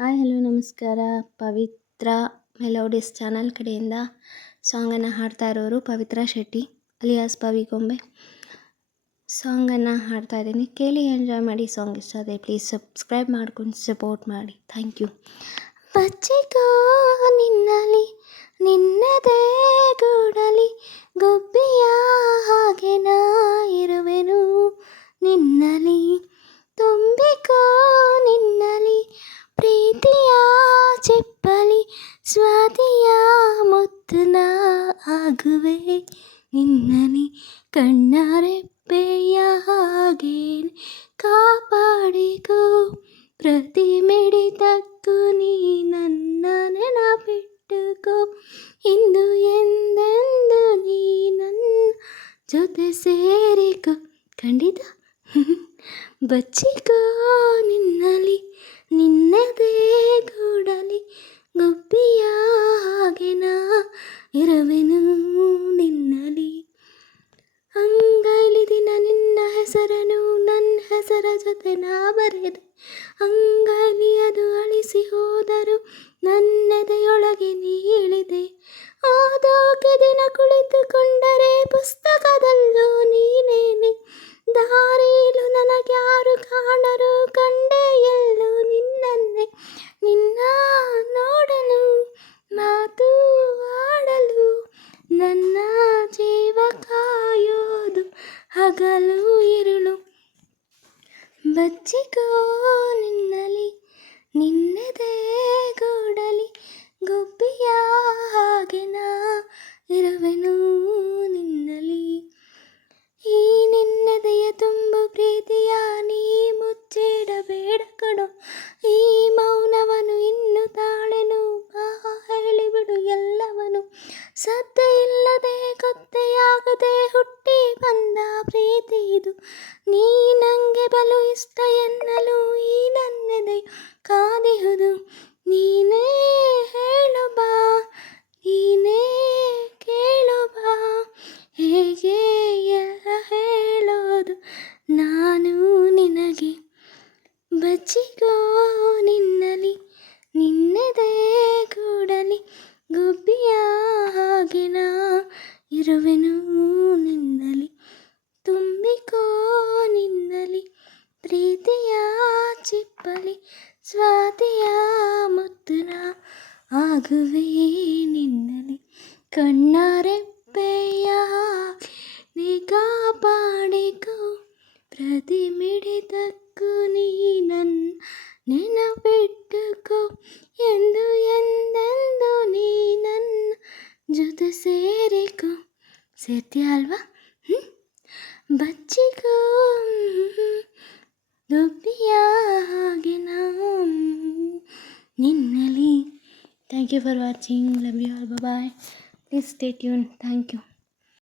Hi hello ನಮಸ್ಕಾರ. ಪವಿತ್ರ melodies channel ಕಡೆಯಿಂದ ಸಾಂಗನ್ನು ಹಾಡ್ತಾ ಇರೋರು ಪವಿತ್ರ ಶೆಟ್ಟಿ ಅಲಿಯಾಸ್ ಪವಿಗೊಂಬೆ. ಸಾಂಗನ್ನು ಹಾಡ್ತಾ ಇದ್ದೀನಿ, ಕೇಳಿ ಎಂಜಾಯ್ ಮಾಡಿ. ಸಾಂಗ್ ಇಷ್ಟ ಆದರೆ ಪ್ಲೀಸ್ ಸಬ್ಸ್ಕ್ರೈಬ್ ಮಾಡ್ಕೊಂಡು ಸಪೋರ್ಟ್ ಮಾಡಿ. Thank you. ಬಚ್ಚಿಕೋ ನಿನ್ನಲಿ ನಿನ್ನದೇ ಗೂಡಲಿ ಗೊಬ್ಬಿಯ ಹಾಗೆ ನಾ ಇರುವೆನು ನಿನ್ನಲಿ, ತುಂಬಿಕೋ ನಿನ್ನಲಿ ಪ್ರೀತಿಯ ಚಿಪ್ಪಲಿ ಸ್ವಾತಿಯ ಮುತ್ತುನ ಆಗುವೆ ನಿನ್ನಲಿ, ಕಣ್ಣರೆಪ್ಪೆಯ ಹಾಗೆ ಕಾಪಾಡಿಕೋ ಪ್ರತಿ ಮಿಡಿತಕ್ಕೂ ನೀ ನನ್ನ ನೆನಪಿಟ್ಟುಕೋ, ಇಂದು ಎಂದೆಂದು ನೀ ನನ್ನ ಜೊತೆ ಸೇರಿಕೋ ಖಂಡಿತ. ಬಚ್ಚಿಕೋ ನಿನ್ನಲಿ ನಿನ್ನದೇ ಗೂಡಲಿ ಗುಬ್ಬಿಯ ಹಾಗೆ ನಾ ಇರುವೆನು ನಿನ್ನಲಿ, ಅಂಗೈಲಿ ದಿನ ನಿನ್ನ ಹೆಸರನ್ನು ನನ್ನ ಹೆಸರ ಜೊತೆ ನಾ ಬರೆದೆ, ಅಂಗೈಲಿ ಅದು ಅಳಿಸಿ ಹೋದರು ನನ್ನೆದೆಯೊಳಗೆ ನೀ ಇಳಿದೆ, ಓದೋಕೆ ದಿನ ಕುಳಿತುಕೊಂಡರೆ ಪುಸ್ತಕದಲ್ಲೂ ನೀನೇನೆ, ದಾರಿಲು ನನಗ್ಯಾರು ಕಾಣರು ಕಂಡೆ ಎಲ್ಲೂ ನಿನ್ನನ್ನೇ, ನಿನ್ನ ನೋಡಲು ಮಾತು ಆಡಲು ನನ್ನ ಜೀವ ಕಾಯೋದು ಹಗಲು ಇರುಳು, ಬಚ್ಚಿಕೋ ನಿನ್ನಲಿ ನಿನ್ನದೇ ಗೂಡಲಿ ಗುಬ್ಬಿಯ ಹಾಗೆ ನಾ ಇರುವೆನು ನಿನ್ನಲಿ, ಈ ನಿನ್ನದೆಯ ತುಂಬು ಪ್ರೀತಿಯ ನೀ ಮುಚ್ಚಿಡಬೇಡ ಕಣೋ, ಈ ಮೌನವನು ಇನ್ನು ತಾಳೆನು ಬಾ ಹೇಳಿಬಿಡು ಎಲ್ಲವನು, ಸದ್ದೆ ಇಲ್ಲದೆ ಗೊತ್ತೆಯಾಗದೆ ಹುಟ್ಟಿ ಬಂದ ಪ್ರೀತಿ ಇದು, ನೀ ನಂಗೆ ಬಲು ಇಷ್ಟ ಎನ್ನಲು ಈ ನನ್ನೆದೆಯು ಕಾದಿಹುದು, ನೀನೇ ಹೇಳು ಬಾ ನೀನೇ ಕೇಳು ಬಾ, ಹೇಗೆ ಎಲ್ಲ ಹೇಳೋದು ನಾನು ನಿನಗೆ, ಬಚ್ಚಿಕೋ ನಿನ್ನಲಿ ನಿನ್ನದೇ ಗೂಡಲಿ ಗುಬ್ಬಿಯ ಹಾಗೆ ನಾ ಇರುವೆನು ನಿನ್ನಲಿ, ತುಂಬಿಕೋ ನಿನ್ನಲಿ ಪ್ರೀತಿಯ ಚಿಪ್ಪಲಿ ಸ್ವಾತಿಯ ಮುತ್ತುನ ಆಗುವೆ ನಿನ್ನಲಿ, ಕಣ್ಣರೆಪ್ಪೆಯ ನೀ ಕಾಪಾಡಿಕೋ ಪ್ರತಿ ಮಿಡಿತಕ್ಕೂ ನೀ ನನ್ನ ನೆನಪಿಟ್ಟುಕೋ, ಎಂದು ಎಂದೆಂದು ನೀ ನನ್ನ ಜೊತೆ ಸೇರಿಕೋ, ಸೇರ್ತೀಯ ಅಲ್ವಾ? ಬಚ್ಚಿಕೋ ಗುಬ್ಬಿಯ ಹಾಗೆ ನಾ ನಿನ್ನಲಿ. Thank you for watching. Love you all. Bye. Please stay tune. Thank you.